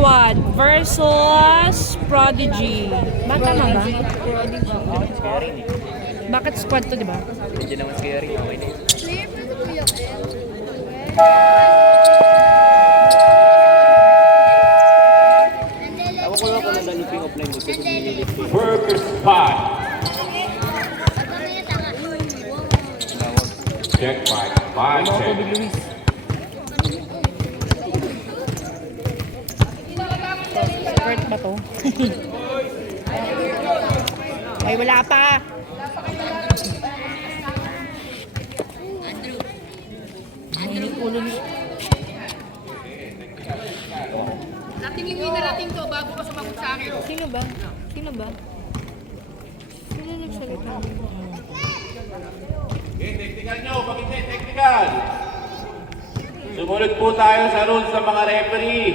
Squad versus Prodigy. Baka na ba? Bakit squad to, di ba? Hindi naman scary. Okay na yun. Ako ko lang kung nag-looping offline gusto ko nililit ko. Burger spot. Check five. Five seconds. Squirt ba to? Ay, wala pa. Ay, ulo ni... Natin yung winner natin to bago ka sumagot sa akin. Sino ba? Sino ba? Sino nagsalita? Okay, technical nyo. Bakit na technical? Sumunod po tayo sa rules ng mga referee.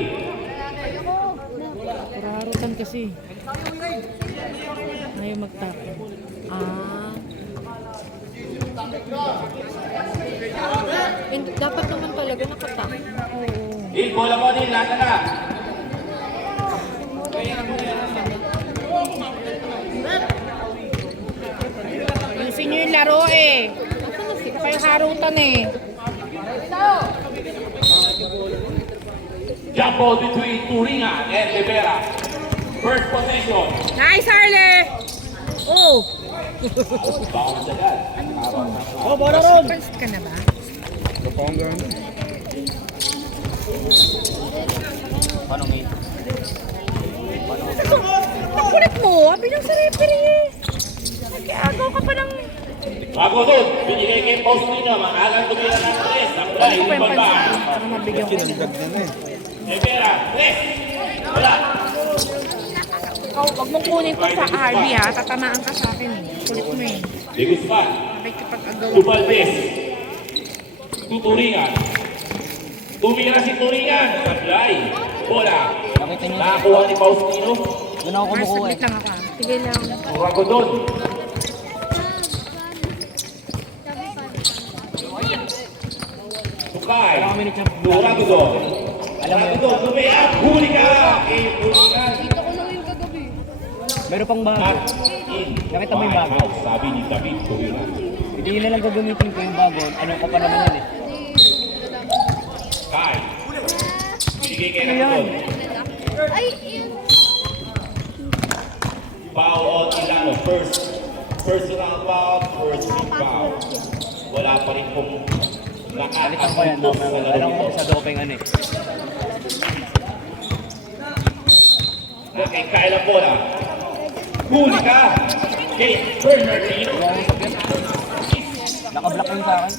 Puraharutan kasi. Ayaw magtako. Dapat naman talaga nakatako. Eh, bola mo din. Lata na. Ayusin nyo yung laro eh. Kayo harutan eh. Jump ball between Turingan and Rivera. First possession. Nice, Harley! Oh! Bounce agad. Oh, bola ron! First ka na ba? Kapongga. Paano ngayon? Ang kulit mo, abi lang sa referee. Nag-agaw ka pa ng... Bago doon, binigay kay Faustino. Maagang tumira ng tres. Ang Ano dahil ko pa yung ibaba. pansin? Para mabigyan ko na. Rivera, tres. Wala. Huwag mong kunin to sa Harvey ha. Tatamaan ka sa akin eh. Kulit mo eh. De Guzman. Sabay kapag agaw. Tubaldes. Tuturingan. Tumira si Turingan. Sablay. Bola. Nakita niyo? Nakakuha ni Faustino. Doon ako Mars, kumukuha sabit eh. lang ako. Sige lang. Ragodon. Sukay. Ragodon. Ragodon. Tumiyak. Huli ka. Turingan. Meron pang bago. At in. Nakita mo yung bago? Timeout, sabi ni David Turingan. Hindi na lang gagamitin ko yung bago. Ano ko pa naman yun eh. Kai. Binigay kay Ragodon. Foul on Ilano. First personal foul, first team foul. Wala pa rin pong Balitan ko yan. nakakapuntos sa laro Meron ko nito. sa doping ano eh. Kay Kyle ang bola. Huli ka! Kay Bernardino. Nakablock yun sa akin.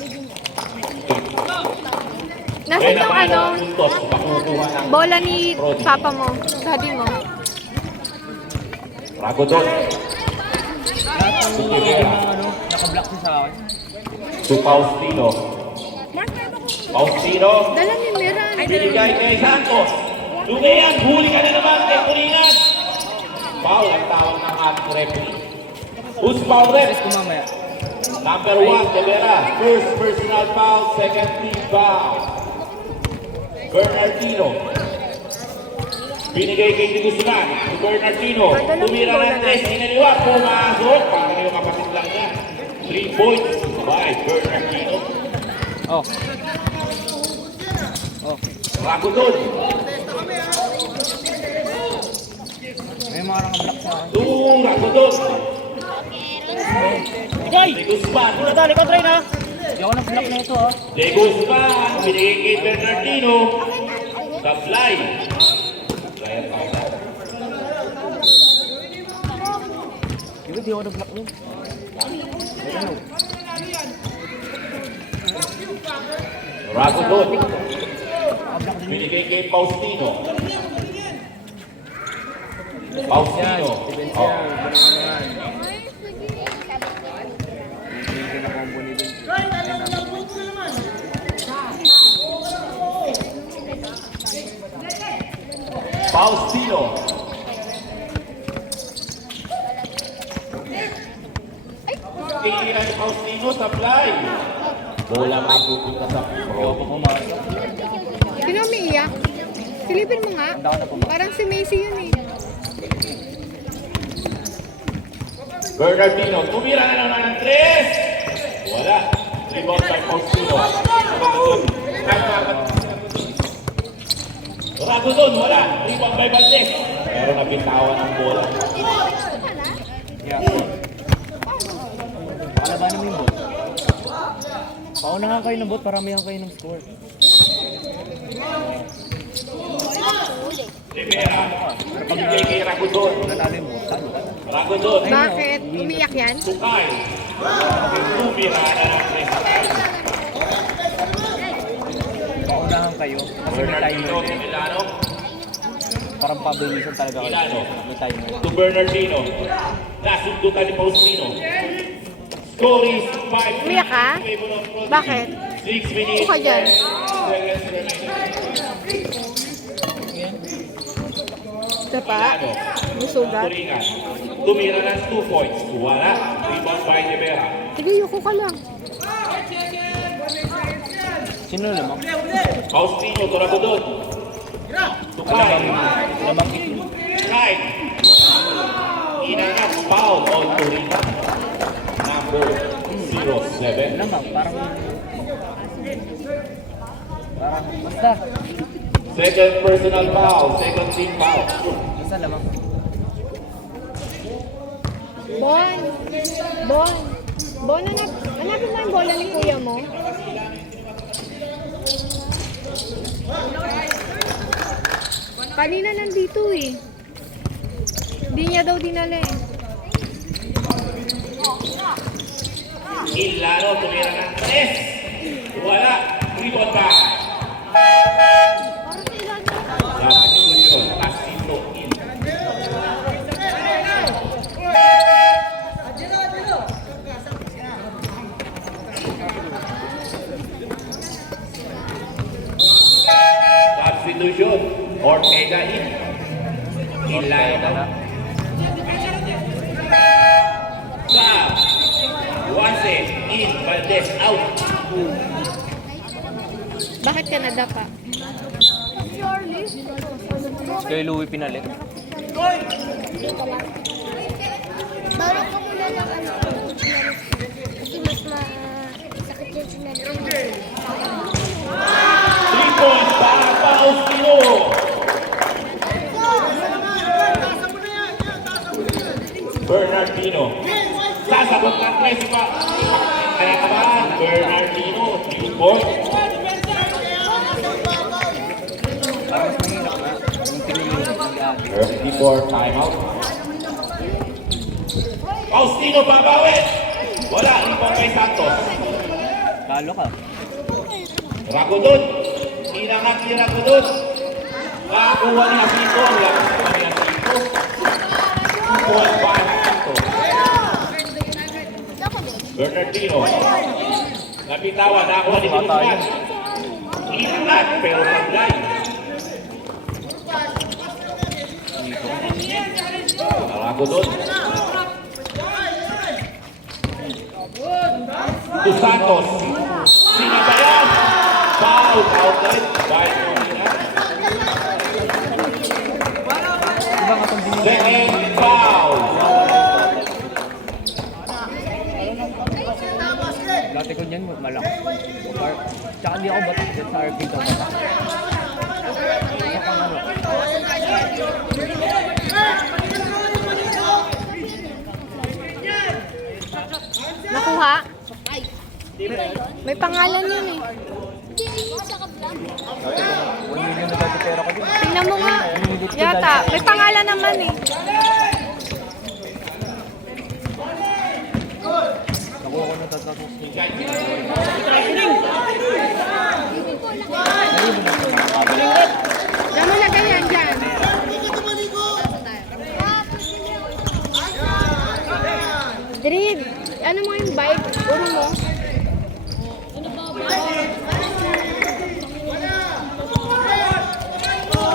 Nasaan yung ano, Puntos, pakukuha ng bola ni papa mo, daddy mo? Ragodon. Lahat ng Rivera. ano, nakablock yun sa akin. To Faustino. Faustino. Dala ni Miran. Binigay kay Santos. Lumayan, huli ka na naman kay Turingan. Foul ang tawag ng ating referee. Who's foul ref? Ko mamaya. Number 1, Rivera. First personal foul, second team foul. Bernardino. Binigay kay Guzman. Si Bernardino. Tumira ng tres. Inaliwa. Pumasok. Para yung kapatid lang niya. 3 points by Bernardino. Oh. Oh. Ragodon. May mga nakablock sa akin. Ragodon. Jay! De Guzman. Dali ko, try na! Hindi ako na-block na ito ah. De Guzman. Binigay kay Bernardino. Sablay. Kaya tayo. Hindi ako na-block nun. Ragodon. Binigay kay Faustino. Faustino. Oh. Faustino. Kaya ni Faustino sa fly. Bola mapupunta sa pro. Sino umiiyak? Silipin mo nga. Parang si Macy yun eh. Bernardino, tumira na naman ng 3. Wala. Rebound by Faustino. Rago doon, wala. Rebound by Valdez. Pero nabitawan ang bola. Pakalabanin mo yung bot. Paunahan kayo ng bot, paramihan kayo ng score. Rivera. Pag-ibigay kay Rago doon. Nanalo yung bot, talo ka na. Rago doon. Bakit? Umiyak yan? Tukay. Tumira na ng 3. Paunahan kayo. Kasi may Bernardino, timer. Milano. Parang pabilisan talaga kayo. Milano. May timer. To Bernardino. Nasundutan ni Faustino. Score is 5. Umiyak ka? Bakit? 6 minutes. Uka dyan. Seconds remaining. Ito pa? Musugat? Turingan. Tumira ng 2 points. Wala. Rebound by Rivera. Sige, yuko ka lang. Sino lamang? Faustino, Torago doon. Tukay. Lamang ito. Right. Inangat foul on Turingan. Number 07. Lamang, parang... Basta. Second personal foul. Second team foul. Basta lamang. Bon! Bon! Bon, hanapin mo yung bola ni kuya mo. Kanina nandito eh. Hindi niya daw dinala eh. Ilano, tumira ng 3. Wala. Rebound by. Substitution. Pasito in. Substitution. Ortega in. Ilano. Sab. Wase in. Valdez out. Bakit ka nadapa? Kay Louie pinalit. Bawal ka muna lang ano. Kasi mas masakit yung sinabi. 3 points para Faustino. Bernardino. Sasabot ng 3 pa. Kaya naman, Bernardino. 3 points. Parang mas mahirap na. Yung pinili yung pag-aabi. 34 timeout. Faustino babawit. Wala, rebound kay Santos. Talo ka. Ragudon. Inangat ni Ragudon. Nakakuha ni Asito. Ang lakas ko ni Asito. 2 points para Santos. Bernardino. Napitawan. Nakakuha ni Guzman. Inangat. Pero taglay. Ragudon. To Santos. Sinabayan. Foul. Outlet. By Molina. Diba nga itong binili? Second foul. Dati ko dyan, malaki. Tsaka di ako ba't sa RP ko. Saka ano. Nakuha? May pangalan yun eh. 1 million na dati pera ko din. Tingnan mo nga. Yata. May pangalan naman eh. Nakuha ko na tatapos. Diyan mo lagay yan dyan. Drib, ano mo yung bike? Uro mo.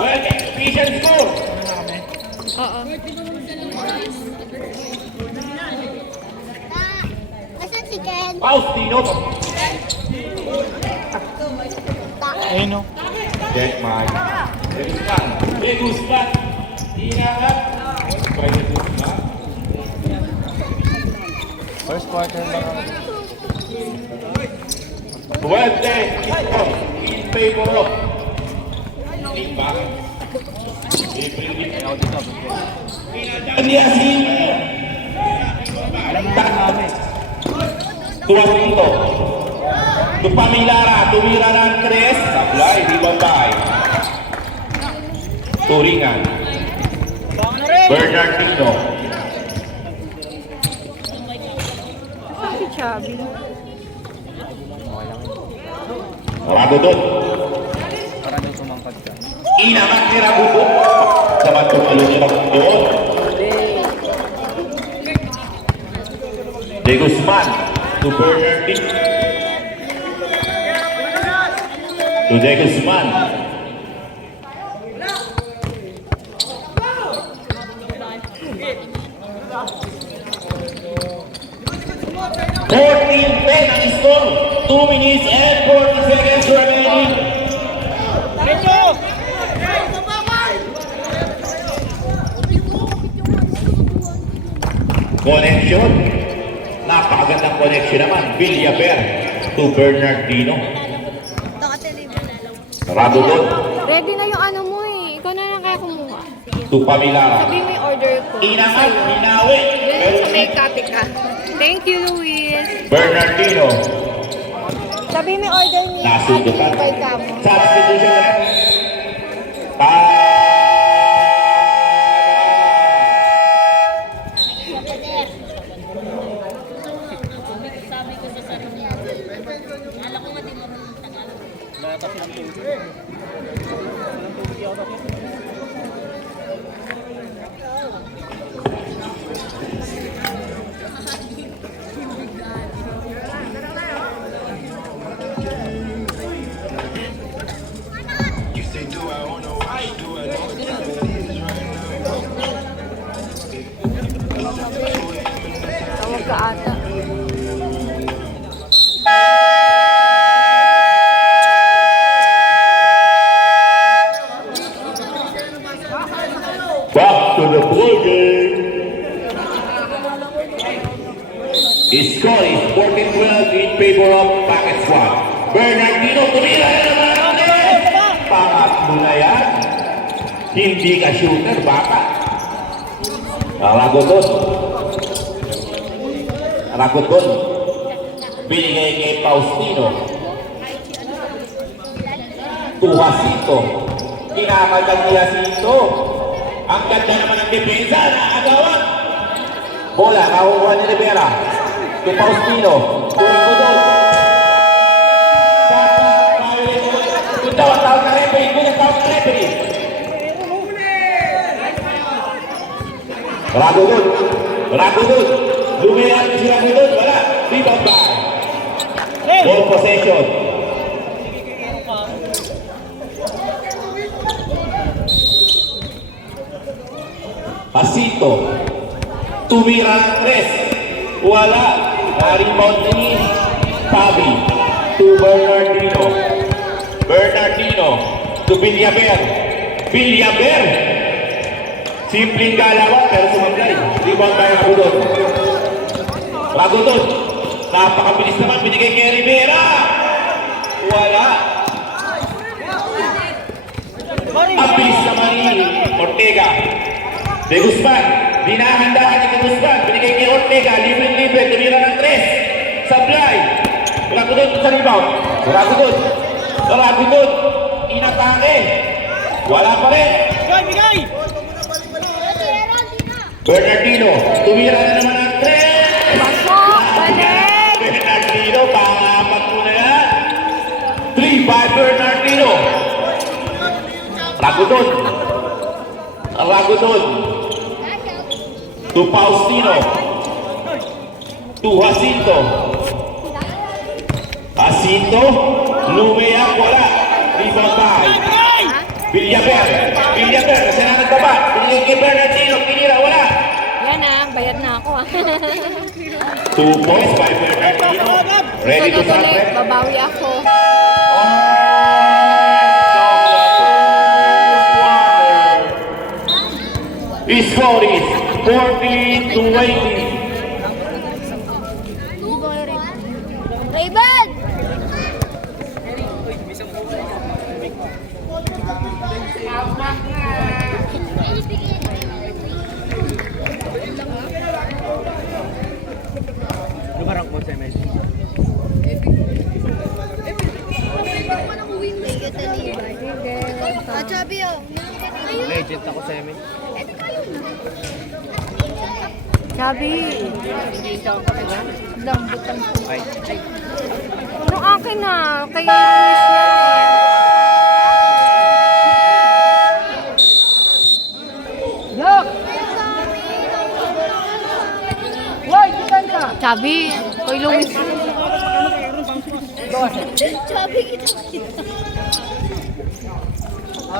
Well, official score. Oo. Asan si Ken? Faustino. Ayun o. Check, Mike. De Guzman. Inangat. By De Guzman. First quarter lang ako. 20 in favor of Impact. Kaya ako dito. Hindi asin. Alam mo namin. Tuwag dito. Tupamilara, tumira ng 3. Sablay, di babay. Turingan. Bernardino. Si Chubby. Ragudon. Para daw tumangkad ka. Inangat ni Ragudon. Sama tumalong ni Ragudon. De Guzman to Bernardino. To De Guzman. $14-10 ang score. 2 minutes and 40 seconds remaining. Connection. Napakagandang connection naman. Villaver to Bernardino. Ragudon Ready na yung ano mo eh. Ikaw na lang kaya kumuha. to Pamilara. Sabi mo yung order ko. Inangat, hinawi. Dito sa may kate ka. Thank you, Luis. Bernardino. Sabi mo yung order ni Nasundo Ate pa. Ibay ka mo. Substitution na. Tawag ka ata. Back to the ball game. Score is 14-12 in favor of Packet Swap. Bernardino, tumira na naman ulit. Pangatlo na yan. Hindi ka shooter, baka. Ragudon. Ragudon. Binigay kay Faustino. Tuhasito. Kinakagad ni Jacinto. Ang ganda naman ng depensa na agawan. Bola, nakukuha ni Rivera. To Faustino. Ragudon. Punta, ang tawag na referee. Punta, tawag na referee. Ragudon. Ragudon. Lumayaan si Ragudon. Wala. Rebound back. Ball possession. Jacinto. Tumira ng 3. Wala. Na-rebound ni Fabi. To Bernardino. Bernardino. To Villaver. Villaver. Simpleng galawan pero sumablay. Rebound tayo Ragudon. Ragudon. Napakabilis naman. Binigay kay Rivera. Wala. Ang bilis naman ni Ortega. De Guzman. Dinahandaan ni De Guzman. Binigay kay Ortega. Libre-libre. Tumira ng 3. Sablay. Ragudon sa rebound. Ragudon. Ragudon. Inatake. Wala pa rin. Bernardino, tumira na naman ang 3! Balik! Bernardino, pangapat mo na yan. 3 by Bernardino. Ragudon. Ragudon. To Faustino. To Jacinto. Jacinto. Lumayang wala. Rebound by Villaver. Villaver, kasi na nagbaba. Binigay kay Bernardino. Pinira, wala. Yan ah, bayad na ako ah. 2 points by Bernardino. Ready to Sunod ulit, start. babawi ako. Score is 40-20. Raven! Ano ba rank mo sa ML? Ah, Chubby, oh. Legend ako sa ML. Sabi. Lambot ang Ay. ano akin na? Kaya Luis na. Look! Sabi, kay Luis. Chubby, kita.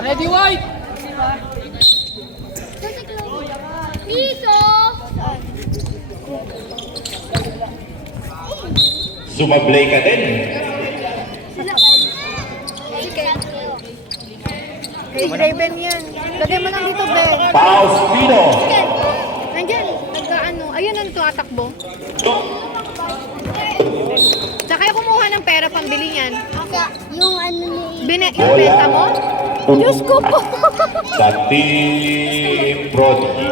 Ready, White! Piso! Sumablay ka din. Kay Raven yan. Lagay mo lang dito, Ben. Paus Pino. Nandyan, nag-ano. Ayun ang tumatakbo. Tsaka yung kumuha ng pera pambili niyan. Yung ano ni... Yung benta mo? Diyos ko po. Sa Team Prodigy.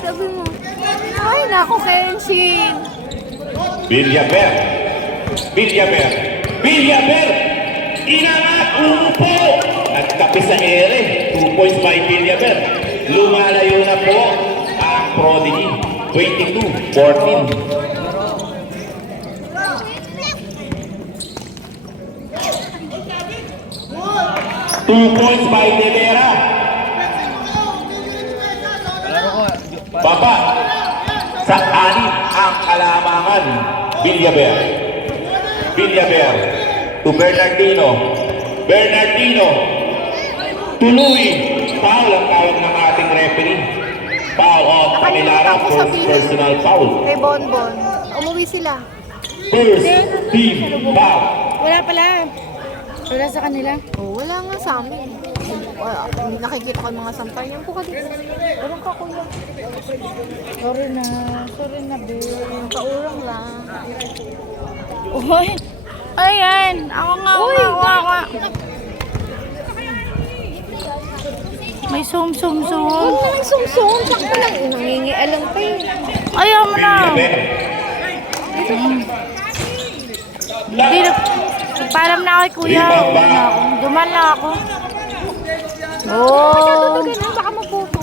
Sabi mo. Ay, naku, Kenshin. Villaber. Villaber. Villaber. Inangat. Umupo. Nagkape sa ere. 2 points by Villaber. Lumalayo na po ang Prodigy. 22-14. 2 points by De Vera. Kalaro ko. Baba sa anin ang kalamangan. Villaber. Villaber to Bernardino. Bernardino. Tuloy. Foul ang tawag ng ating referee. Foul on Camilara for personal foul. Kay Bonbon. Umuwi sila. First team foul. Wala pala. Wala sa kanila? Oh, wala nga sa amin. Hindi nakikita ko yung mga sampay. Yan po ka dito. Urong ka, kuya. Sorry na, babe. Nakaurong lang. Uy! Ayan! Ako nga. May sum-sum-sum. Huwag mo lang sum-sum. Sakto lang. Nangingialam pa yun. Ayaw mo na. Hindi na. Paalam na ako kay kuya. Duman lang ako. Oh! Baka mapupul.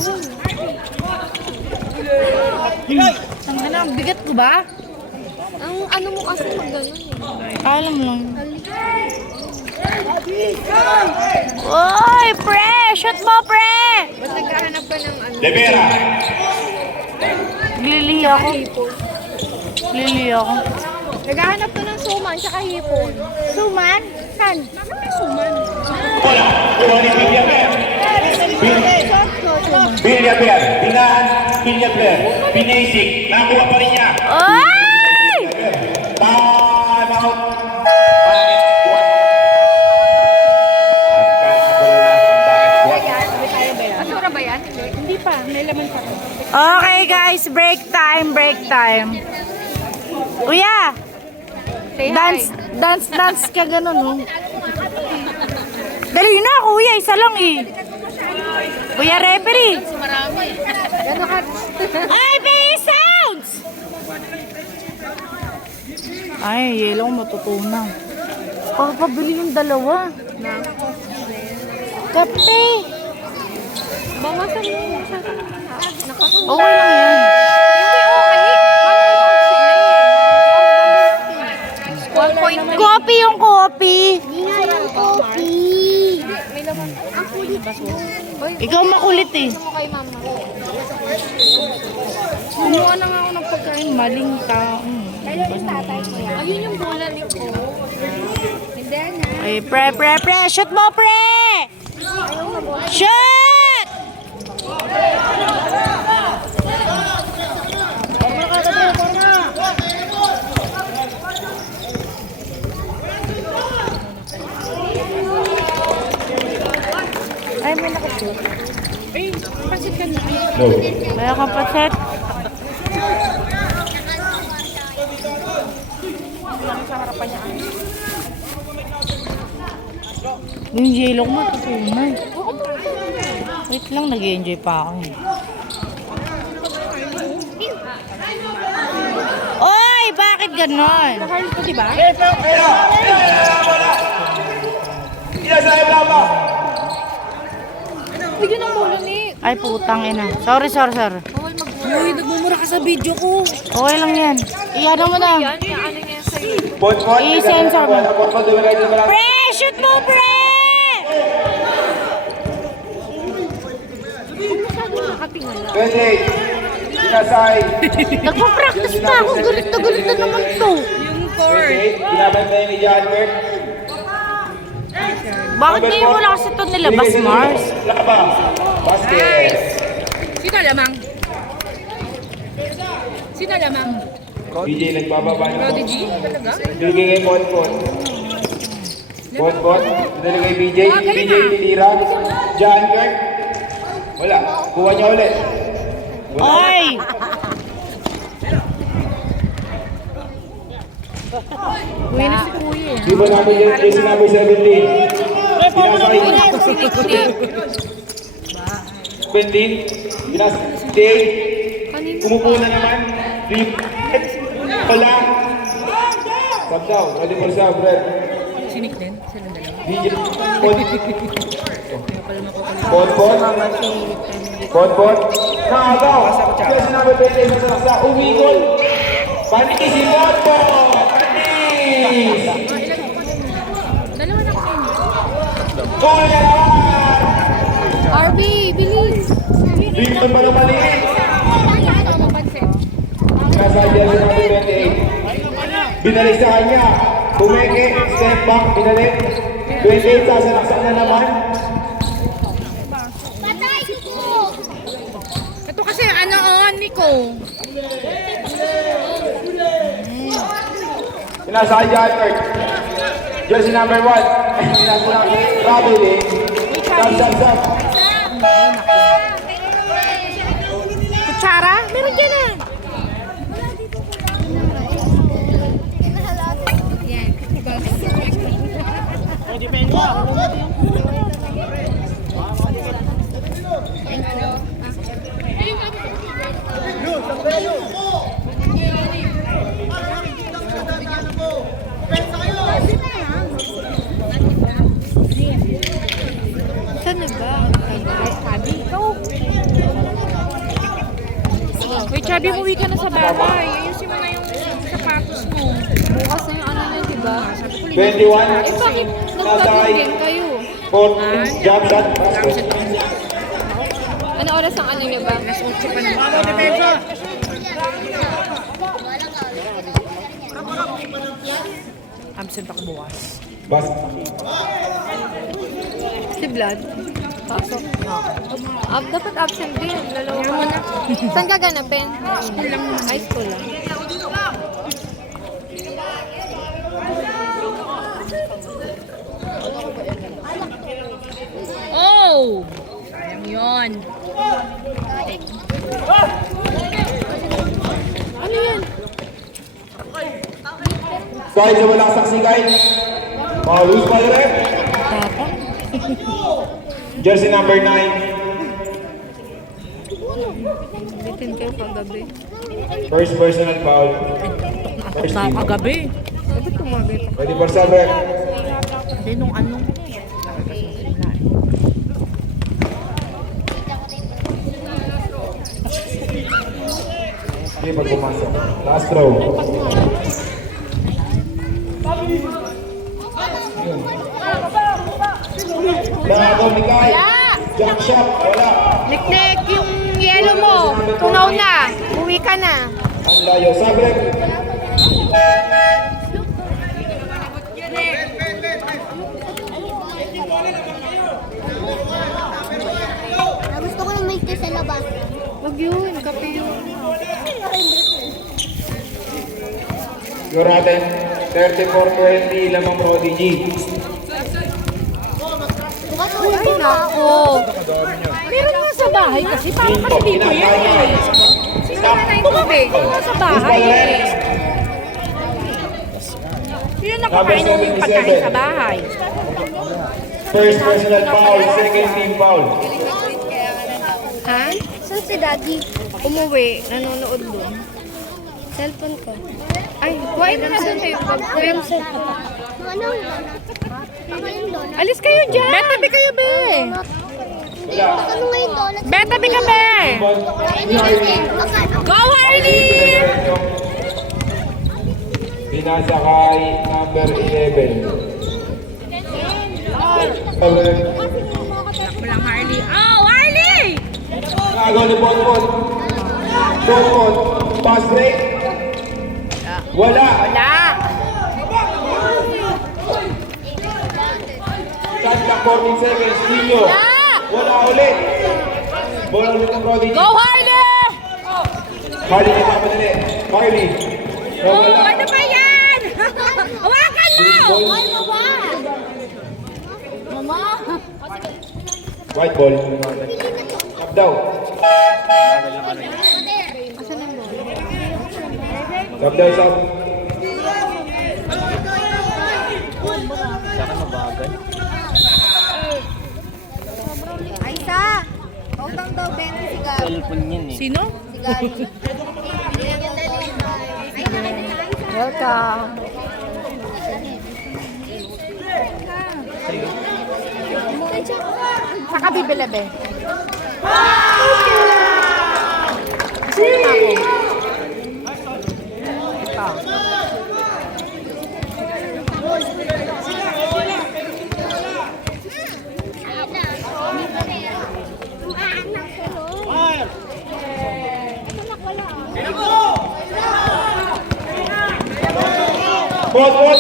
Ang bigat ko ba? Ang ano mo kasi pag gano'n eh. Alam lang. Oy, pre! Shoot mo, pre! Ba't nagkahanap ka ng ano? De Vera. Lili ako. Naghahanap ka ng suman tsaka hipon. Suman? Saan? Bola. Bola ni Villaber. Villaber. Binahan. Villaber. Binisig. Nakuha pa rin niya. Oy! Time out. Basura ba yan? Hindi pa. May laman pa. Okay guys, break time. Kuya! Dance ka ganun, oh. Dali na, kuya. Isa lang, eh. Kuya referee. Gano'n ka? Ay, bass sounds! Ay, yellow matutunan. Pabili yung dalawa. Kape! Bawasan mo yung okay lang yan. Kopi yung kopi. Hindi nga yung coffee. Ang kulit mo. Ikaw makulit eh. Kay mama. Kumuha na nga ako ng pagkain. Maling tao. Kaya yung tatay ko yan. Ayun yung bola ni ko. Hindi na. Ay, pre. Shoot mo, pre! Shoot! Ay, may nakashoot. Ay, pansit ka na. Go. Kaya ka pa, Seth. Yung yellow ko matutunan. Wait lang, nag-enjoy pa ako. Oy! Bakit ganon? Mahal ko, diba? Bigyan ng bola ni. Ay, putang ina. Sorry. Uy, nagmumura ka sa video ko. Okay lang yan. Iyano mo na. Ano niya sa'yo? I-sensor mo. Pre! Shoot mo, pre! Nakatingala. Nagpa-practice pa ako. Galit na naman to. Yung court. Binabantayan ni John Kirk. Bakit ngayon mo lang kasi ito nilabas, Mars? Labang. Basket. Sino lamang? Sino lamang? BJ nagbababa na po. Prodigy? Talaga? Binigay kay Potpot. Potpot. Binigay kay BJ. BJ titira. John Kirk. Wala. Kuha niya ulit. Ay! Uwi na si Kuya. Di ba namin yung jersey number 17? Binasakay Uwi na si Nick. 17. Binasakay. Umupo na naman. Wala. Sub down. Ready for sub, Red. Si Nick din? Silang dalawa. DJ. Potpot. Potpot. Nakagaw. Jersey number 20 sa saksa. Umigol. Panis si Potpot. Panis. Dalawa na kayo. Kuya! RB, bilis! Dito pa naman eh. Nasa jersey number 28. Binalik sa kanya. Tumeke, step back, binalik. 28, sasalaksak na naman. Patay ko! Ito kasi ano on, Nico. Pinasa kay John Kirk. Jersey number 1. Pinasa na Robin eh. Sub. Kutsara? Meron dyan ah. Saan na ba? Sabi, ikaw. Wait, Chubby, umuwi ka na sa bahay. Ayusin mo na yung sapatos mo. Bukas na yung ano na, diba? 21. Eh, bakit Nasa kay nagpapigil kayo? Fort. Jump shot. Ano oras ang ano niyo ba? Alas 8 pa naman. Absent ako bukas. Bas. Si Vlad? Pasok. Dapat absent din. Lalawa mo na. Saan ka ganapin? School lang naman. High school lang. Oh! Sayang yun. Ano yan? Kahit na walang saksi guys. Mga loose pa rin. Tapa? Jersey number 9. Bitin kayo kagabi. First personal foul. First team. Kagabi. Bakit tumabi? Ready for sub, Red. Hindi nung ano. Hindi pag pumasok. Last throw. Bravo, Mikay. Jump shot. Wala. Niknek, yung yellow mo. Tunaw na. Uwi ka na. Ang layo. Sub, Red. Gusto ko ng milk tea sa labas. Wag yun, kape yun. Score natin. 34-20 lamang Prodigy. Ay, nako. Meron nga sa bahay kasi parang kasi dito yan eh. Tumabig. Nasa bahay eh. Yun nakakain ng pagkain sa bahay. First personal foul, second team foul. Ha? Saan si Daddy? Umuwi, nanonood doon. Cellphone ko. Ay, kuhain mo na doon kayo. Kuya mo. Anong donut? Ano yung donut? Alis kayo dyan. Betabi kayo, be. Ano nga yung donut? Betabi ka, be. Ano yun? Magkano? Go, Harley! Pinasakay number 11. Walang Harley. Oh, Harley! Nagawa ni Bonbon. Bonbon. Pass break. Wala. Wala. Shot clock 14 seconds. Tito. Wala ulit. Bola ulit ng Prodigy. Go, Harley! Harley na papadali. Harley. Oh, Wala. ano ba yan? Hawakan mo! Mama! White ball. Up down. Up down sa... Saka mabagal. Aisa! Utang daw 20 sigaw. Cellphone yan eh. Sino? Welcome. Sa'yo. Saka bibili, be. Bonbon.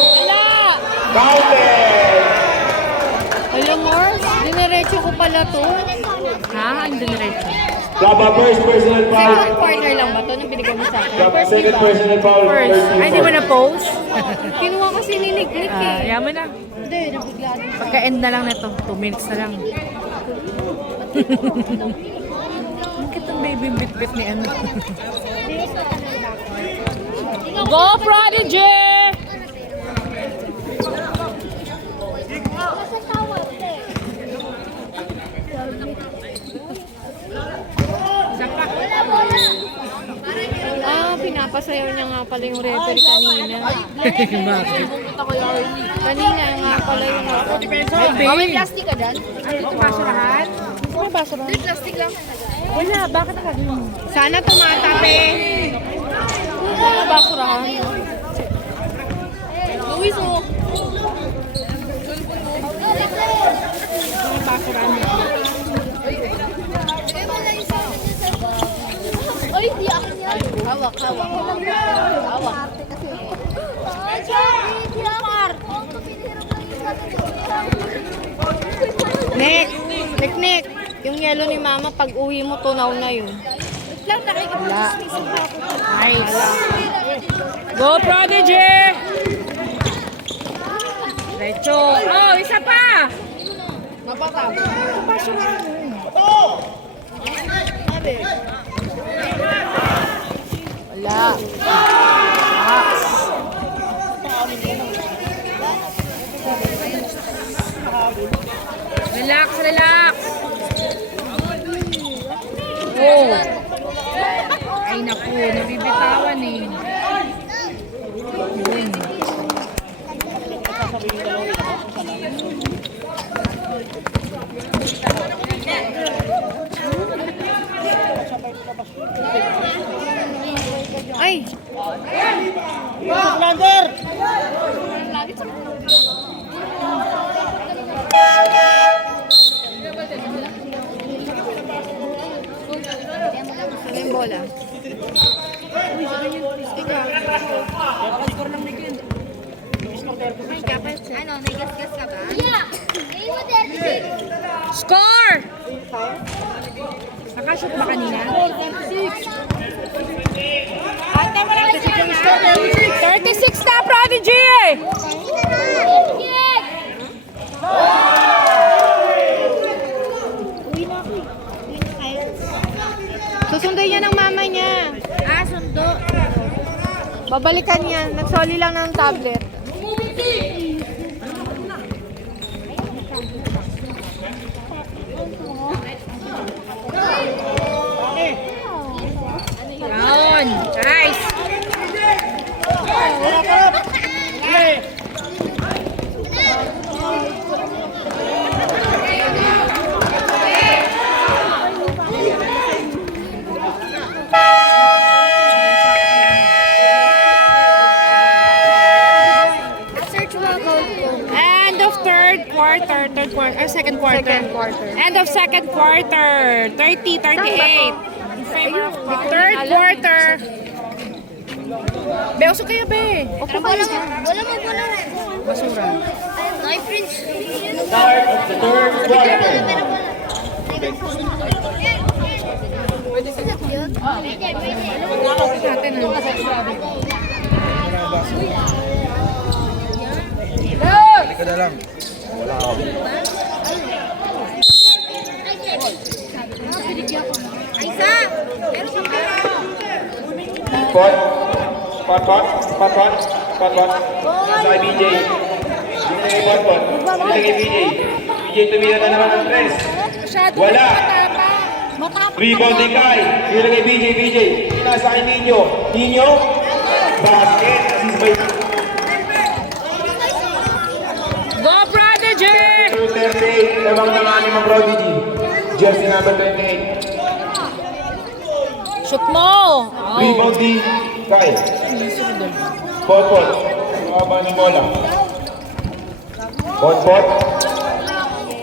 Counted. Alam mo, diniretso ko pala to. Ha? Ang dinerecho. Gaba first personal foul. Second partner lang ba to nung binigay mo sa akin? Gaba second personal foul. First. Ay, di mo na post? Kinuha kasi ni Nick eh. Yaman na. Hindi, nabigla din. Pagka-end na lang nito. 2 minutes na lang. Bakit ang baby bit-bit ni ano? Go, Prodigy! Pinapasayaw niya nga pala yung referee kanina. Bakit? Kanina nga pala yung May plastic ka dyan? Ano basurahan? Ano basurahan? Plastic lang. Wala, bakit nakagin mo? Sana tumatape. Ano basurahan? Luis, oh. Ay, di akin yan. Hawak, hawak. Hawak. Nick! Nick, Nick! Yung yellow ni Mama, pag uwi mo, tunaw na yun. Wala. Nice. Go, Prodigy! Diretso. Oh, isa pa! Wala. Relax, relax. Oh. Ay naku, nabibitawan eh. Ay! Ano yung bola? Ano, naigas-gas ka ba? Yeah! Ay, mo Score! Nakashoot ba kanina? 36 na, Prodigy! Uwi na ako eh. Uwi na kayo. birthday niya ng mama niya. Ah, sundo. Babalikan yan. Nagsoli lang ng tablet. Yun. Nice. Search mo gold ko. End of second quarter. Second quarter. End of second quarter. 30-38. In favor of third quarter. Be, usok kayo, be. Opo kayo. Wala mo. Basura. My friends. Start of the third quarter. Natin, Ka na lang. Pot. Nasa kay BJ. Dito kay Pot. Dito kay BJ. BJ tumira na naman ng tres. Wala. Rebound ni Kai. Dito kay BJ. Nasa kay Nino. Basket. Assist by Go, Prodigy! 238. Lamang naman ni mga Prodigy. Jersey number 28. Shoot mo! Rebound ni Kai. Pot. Mababa ng bola. Pot.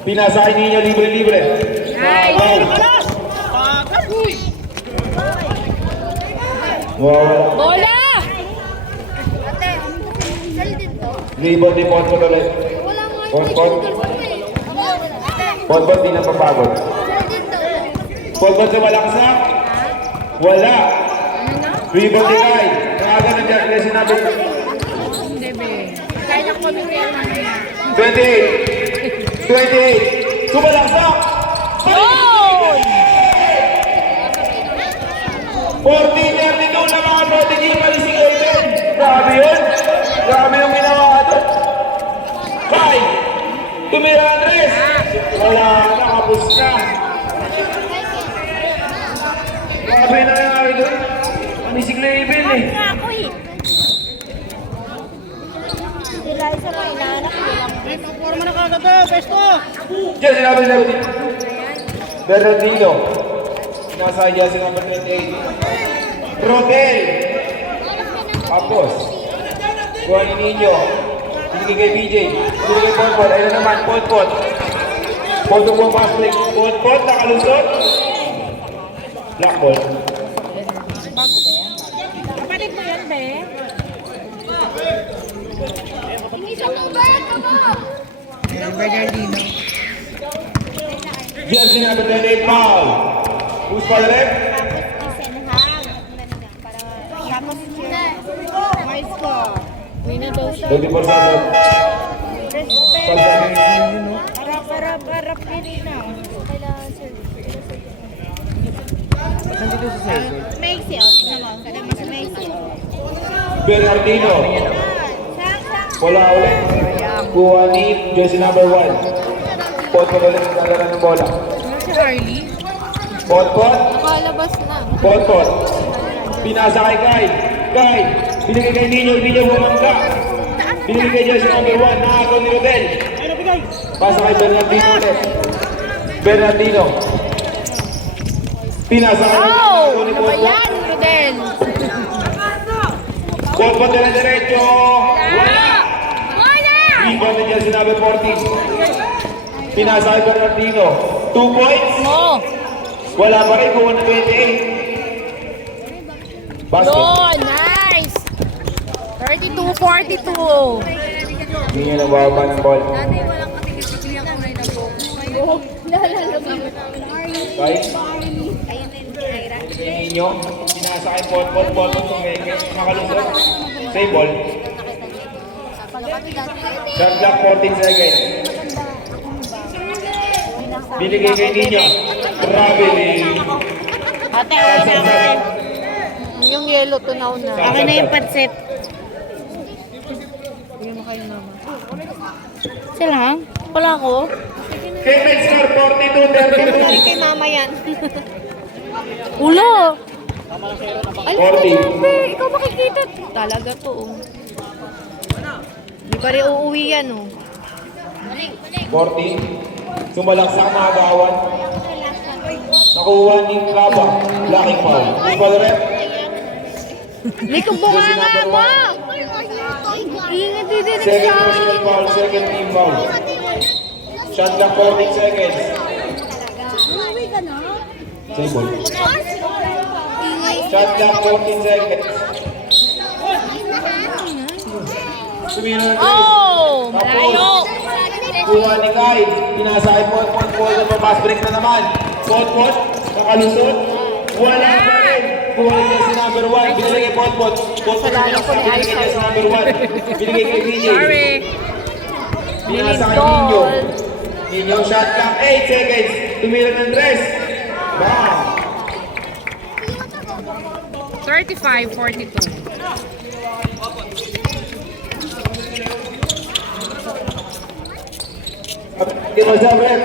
Pinasa kay Nino libre. Nice! Wow. Bola! Ate, sell din to. Rebound ni Pot ulit. Wala mo. Pot. Pot, di na papagod. Sell din to. Pot sa walaksak. Wala. Rebound ni Kai. Nangaga ng Jersey number Hindi, be. Kaya na kami kaya 28. Sumalaksak. Yun! 14-32 na mga Prodigy. Palising Aiden. Grabe yun. Grabe yung ginawa ito. Kai. Tumira Andres. Wala na. Kapos na. Grabe na nangyari doon. Palising Aiden eh. Jersey number 17. Bernardino. Nasa jersey number 28. Rodel. Tapos. Juan Nino. Binigay kay BJ. Binigay kay Pot. Ayun naman. Pot. Pot ang paslik. Pot. Nakalusot. Black ball. Kapatid mo yan, be. Isang ubat ka mo. Bernardino. Jersey number 28. Foul. Who's foul rep? Winnie daw siya. 24 seconds. Harap din na. Nandito si Sergio. Macy, o. Tingnan mo. Kasi mas Macy. Bernardino. Wala ulit. Kuha ni jersey number 1. Pot ulit ang lalala ng bola. Ano si Harley? Pot. Nakalabas na. Pot. Pinasa kay Kai. Kai. Binigay kay Nino bumangga. Binigay kay jersey number 1. Nakakaw ni Rodel. Pasa kay Bernardino ulit. Bernardino. Pinasa kay Oh! ni Ano ba Pot. yan, Rodel? Pot diretso. Wala. Rebound ni jersey number 14. Pinasa kay Bernardino. 2 points. Mo! Wala pa rin. Kuha na 28. Basket. Yun! Nice! 32-42. Hindi niya nababa ng ball. Right? Kay Nino. Pinasa kay Pot. Nakalusot. Save ball. Shot clock 14 seconds. Binigay kay Nino. Grabe ni. Ate, wala na ako. Yung yellow tunaw na. Akin na yung pansit. Bigyan mo kayo naman. Sila? Wala ako. Favorite score, 42-32. Kay mama yan. Ulo! Ay, 40. ikaw makikita. Talaga to, oh. Hindi pa rin uuwi yan, oh. 40. Sumalaksak na agawan. Nakuha ni Kaba. Blocking foul. Football rep. Liko, bunga nga mo! Ingat din Second siya. personal foul. Second team foul. Shot clock 14 seconds. Save ball. Shot clock 14 seconds. Sumira na Oh! Malayo! kuha ni Kai. Pinasa kay Pot. Pass break na naman. Pot. Nakalusot. Wala pa rin. Kuha niya si number 1. Binigay kay Pot. Pot binigay niya si number 1. Binigay kay BJ. Sorry. Pinasa kay Ninyo. Ninyo shot clock 8 seconds. Tumira ng dress. Bang! 35-42. Timo sa rep.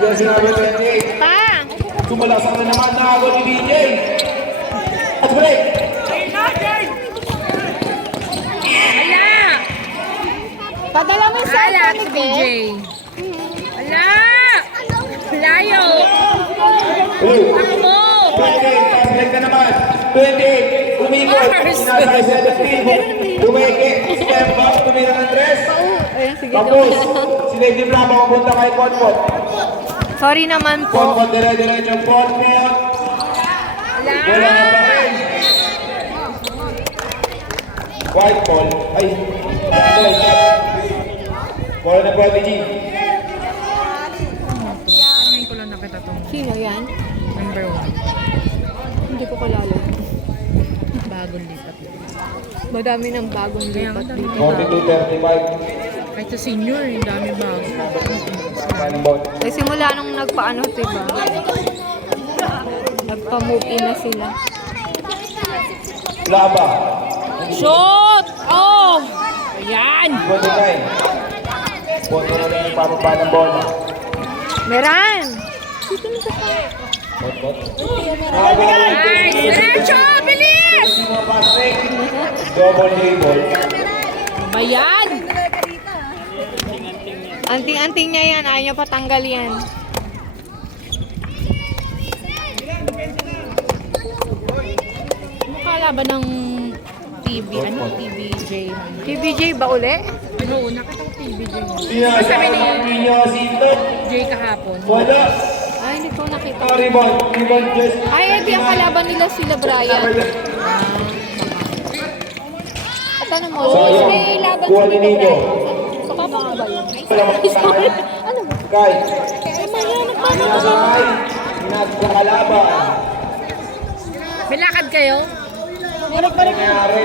Yan si number 28. Pa! Sumalaksak na naman. Nakagol ni BJ. At break. Ala! Padala mo yung Ala, cellphone si ni BJ. Ala! Layo! Blue. Ako mo! 28, pass break na naman. 28, umikot. Mars. Sinasakay sa left. Tumeke, step back, tumira ng dress. Ayun, sige. Tapos, si Lady Blanca pupunta kay Potpot. Sorry naman po. Potpot, dire-diretso, Potpot. Wala na pa rin. White ball. Ay, ball. Ball na Prodigy. Ngayon ko lang nakita tong Sino yan? number 1. Hindi ko kilala. Bagong lipat. Madami ng bagong lipat dito. 42-35. Kahit sa senior, yung dami bago. Running ball. Eh, simula nung nagpaano, diba? Nagpamupi na sila. Laba. Shoot! Oh! Ayan! 29. Potpot na rin yung pababa ng bola. Meran! Potpot. Nice! Diretso! Bilis! Double label. Ba yan? Anting-anting niya yan. Ayaw niya patanggal yan. Ano kalaban ng TV? Ano? TVJ? TVJ ba uli? Ano? Nakita ko TVJ. Sinasama niyo si Ito. J kahapon. Wala. Ay, hindi ko nakita. Rebound. Rebound just. Ay, edi ang kalaban nila sila Brian. At ano mo? Sayang. May laban Kuha sila ni Ninyo. Brian. Sa papa mo ba yun? Wala Sorry. Ano ba? Kai. Mamaya, nagpaano ko Sinasakay. Nagkakalaban. May lakad kayo? Nangyari.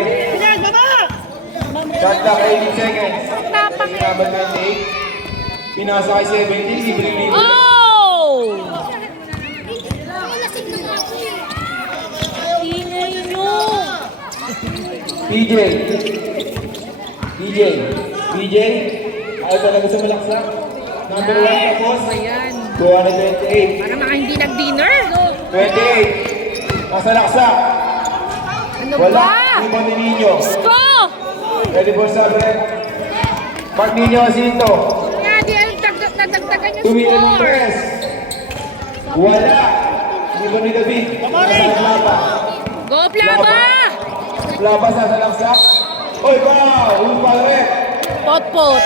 Shot clock 18 seconds. Tapak eh. Number 28. Pinasa kay 70. Libre-libre. Oh! Ingay nyo. PJ. PJ. Ayaw talaga sa malaksak. Number 1 tapos. Ayan. 228. Para mga hindi nag-dinner. 28. Nasa laksak. Ano Wala. ba? Ibang ni Ninyo. Ko! Ready for sabre. Mark Ninyo Asinto. Nga, di ang dagdagan yung Tumira ng score. press. Wala. Ibang ni David. Nasa Plapa. Go, Plaba! Plapa sa laksak. Oy, wow! Ulpal rep. Pot-pot.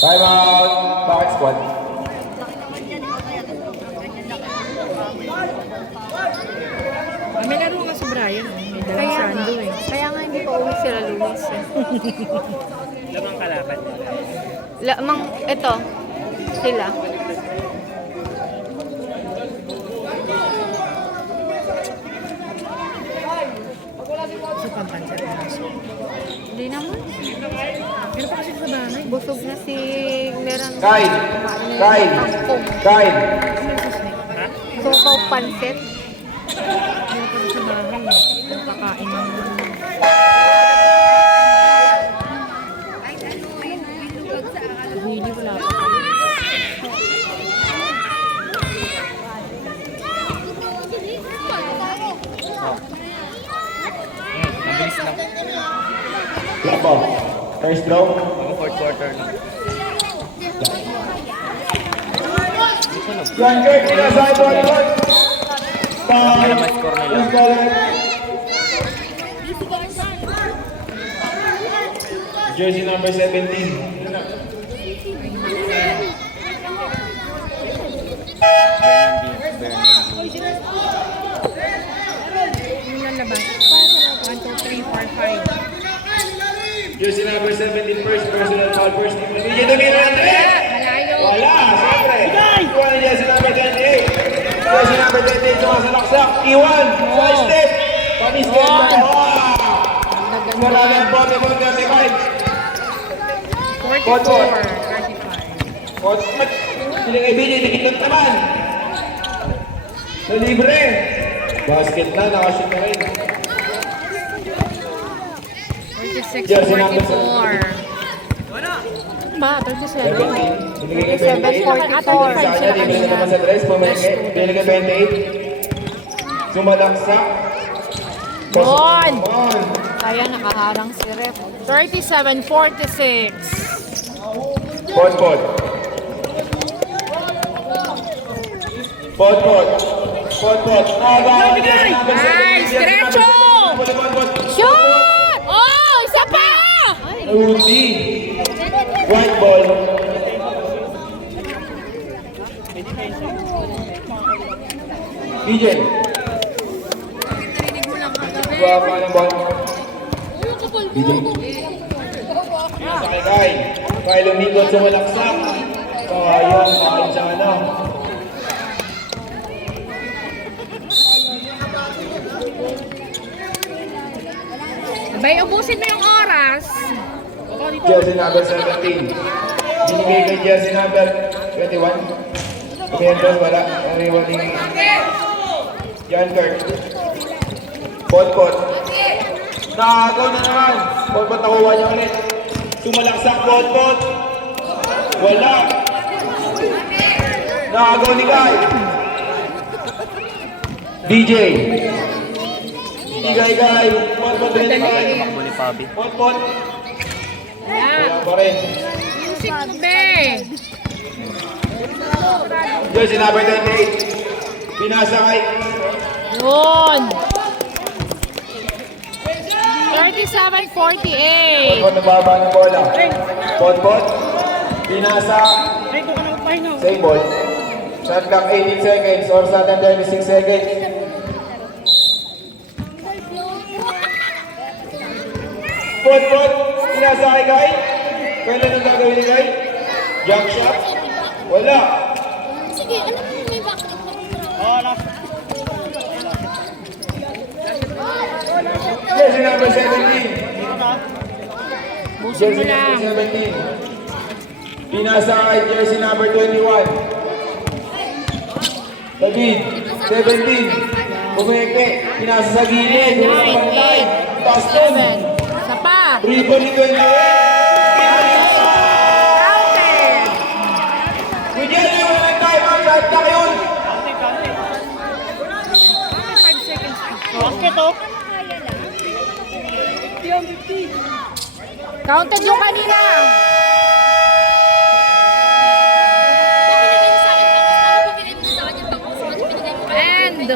Time out. Bakit squad? May laro nga si Brian. May dalang Kaya nga. sando eh. Kaya nga hindi pa uwi sila Luis. Lamang kalaban. Lamang, ito. Sila. Sa pampansa. Hindi naman. Ano pa kasi sa bahay? Busog na si Meron. Kyle! Kyle! Kyle! Sukaw pansit. Ano pa sa bahay? Pagkakain ng... Really, wala pa. Mabilis lang. Labo. First draw. Mga fourth quarter lang. John Kirk, pinasay po ang court. Para may score nila. Jersey number 17. Yung lalabas. 1, 2, 3, 4, 5. Jersey number 17, first personal foul, first team. Namigay na nila ng 3. Malayo. Wala, siyempre. Iwan na Jersey number 28. Jersey number 28, sumasalaksak. Iwan, side step. Panis-step. Wow! Marami ang bote mo, 35. 44, 35. O, sila kaibigan, nakikot naman. Sa libre. Basket na, nakashoot na rin. 36, Jersey number 44. Ma, 37. 17. Binigay ka 37, 28. 44. Sa kanya, di ba naman sa dress, pumeke. Binigay ka 28. Sumalaksak. Bon! Bon! Kaya nakaharang si Ref. 37, 46. Pot-pot. Pot-pot. Pot-pot. Nice! Diretso! Shoot! Oh, isa pa! Rudy. White ball. Bijen. Buwa pa ng ball. Bijen. Nasa kay Kai. Kai lumikot sumalaksak. So, ayun. Ayun sa ano. Bay, ubusin mo yung oras. Jersey number 17. Binigay kay jersey number 21. Kumentos, wala. Ang iwaning John Kirk. Pot-pot. Nakagaw na naman. Pot-pot, nakuha niya ulit. Sumalaksak, pot-pot. Wala. Nakagaw ni Kai. DJ. Bigay Kai. Pot-pot rin ni Kai. Tumakbo ni Fabi. Pot-pot. Yan. Wala pa rin. Music mo, Bay. Jersey number 28. Pinasa kay Yun! 37, 48. Pot-pot na baba ng bola. Pot-pot. Pinasa. Same ball. Shot clock 18 seconds. Or sa atin 26 seconds. Pot-pot. Pinasa kay Kai. Kailan ang gagawin ni Kai? Jump shot. Wala. Sige, ano mo may backlit na? Jersey number 17. Ubusin mo Jersey lang. number 17. Pinasa kay jersey number 21. David, 17. Pumeke. Pinasa sa gilid. 9, Wala pang line. 8, Boston. 7. Isa pa. Rebound ni 28. Counted. Bigyan niyo ng time out. Shot clock yun. 5 seconds. Counted yung kanina. Pinigay mo sa akin, tapos ano pinigay mo sa akin, tapos ano pinigay mo End.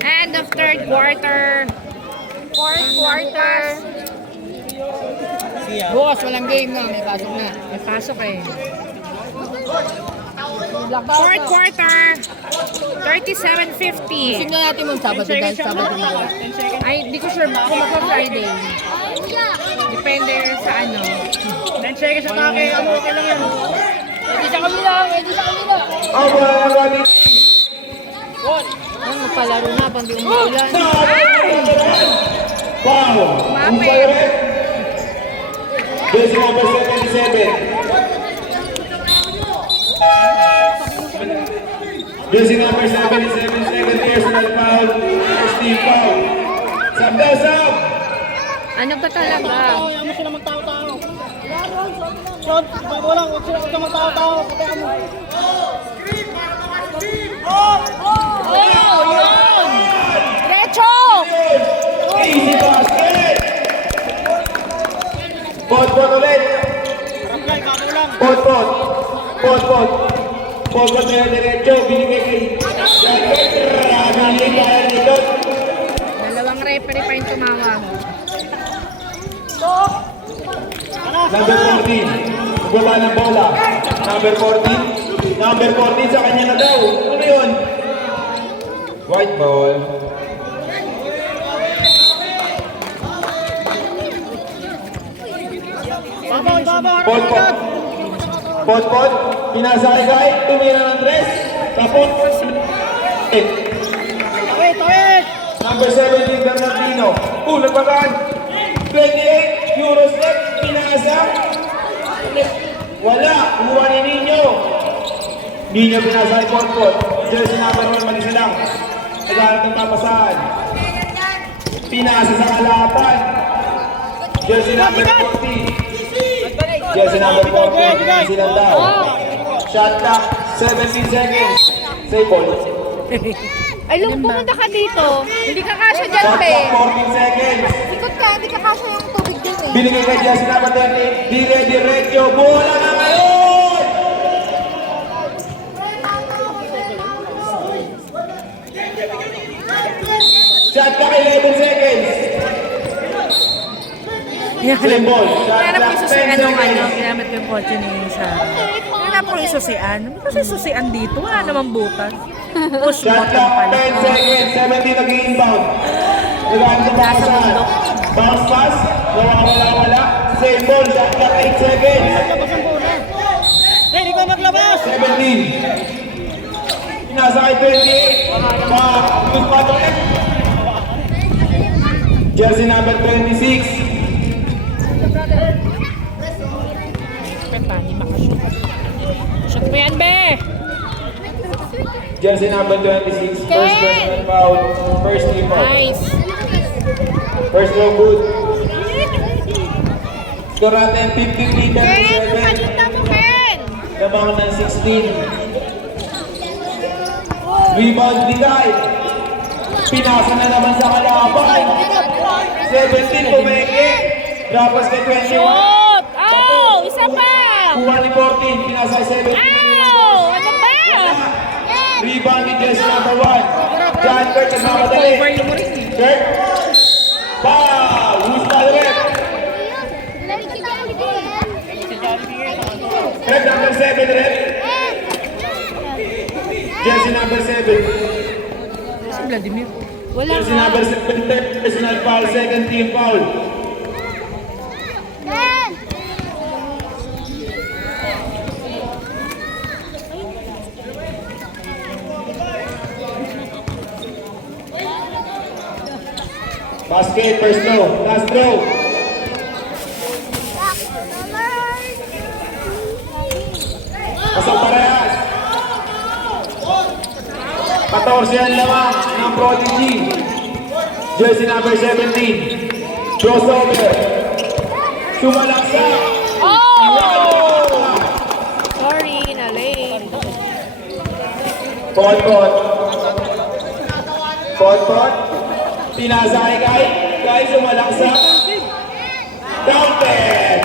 End of third quarter. Fourth quarter. Bukas, walang game na. May pasok na. May pasok eh. Fourth quarter. 37-50. Tingnan natin mo Sabado dahil Sabado na lang. Ay, di ko sure kung magpa-Friday. Depende sa ano. 10 seconds sa take. Ano, okay lang yan. Pwede sa kabila. Pwede sa kabila. Ang wala ng body. Ano, palaro na, pang di umuulan. Foul. Umpire red. Jersey number 77. Jersey number 77, second personal foul. First team foul. Sub daw, sub. Ano ba talaga? Ayaw mo sila magtao-tao. Shot, wala, huwag sila magtao-tao. Pabayaan mo. Diretso! Easy basket. Pot ulit. Rapply, kamo lang. Pot. Pot diretso. Binigay kay Binigay kay dito. Dalawang referee pa yung tumawag. Number 14. Baba ng bola. Number 14. Number 14 sa kanya na daw. Ano yun? White ball. Babaw. Pot. Pinasakay. Tumira ng dress. Tapos. Tawid. Number 17, Bernardino. Nagpagaan. 28, Eurostep. Pinasa. Wala. Kuha ni Nino. Nino pinasa kay Pot. Jersey number 1, mag-isa lang. Naghanap ng papasahan. Pinasa sa kalapan. Jersey number 40. Jersey number 40. Silang daw. Shot clock. 17 seconds. Save ball. Ay, Lung, pumunta ka dito. Hindi ka kasya dyan, Shot pe. clock. 14 seconds. Ikot ka, hindi ka kasya yung tubig dun eh. Binigay kay Jersey number 20. Diretso. Bola na ngayon! Shot clock 11 seconds. Same ball. Shot Kaya clock po 10 susian nung seconds. ginamit ko yung kotse ni Sarah. Kaya po yung susian. Kasi susian dito, wala namang butas. Push Shot button clock pala. 10 seconds. 17 nag-inbound. Naghanap ng papasahan. Bounce pass. Nawawala. Same ball. Shot clock 8 seconds. Labas ang bola. Hindi ko maglabas. 17. Pinasa kay 28. Pa ulit. Jersey number 26. Pani makashoot. Shoot mo yan, be! Jersey number 26. First personal foul. First team foul. Nice! First row good. Score natin 53-37. Labang ng 16. Rebound bigay. Pinasa na naman sa kalaban. 17 pumeke. Dropas kay 21. Shoot! Oh! Isa pa! Kuha ni 14. Pinasa kay 17. Oh! Ano ba? Rebound ni Jersey number 1. John Kurt nagmamadali. Kurt. Foul! Who's the ref? Ref number 7, ref. Jersey number 7. Si Vladimir. Jersey number 7, personal foul, second team foul. Basket, first throw, last throw. Pasok parehas. 14 ang lamang ng Prodigy. Jersey number 17. Crossover. Sumalaksak. Oh! Sorry, na-late. Pot. Pinasa kay Kai. Kai sumalaksak. Counted.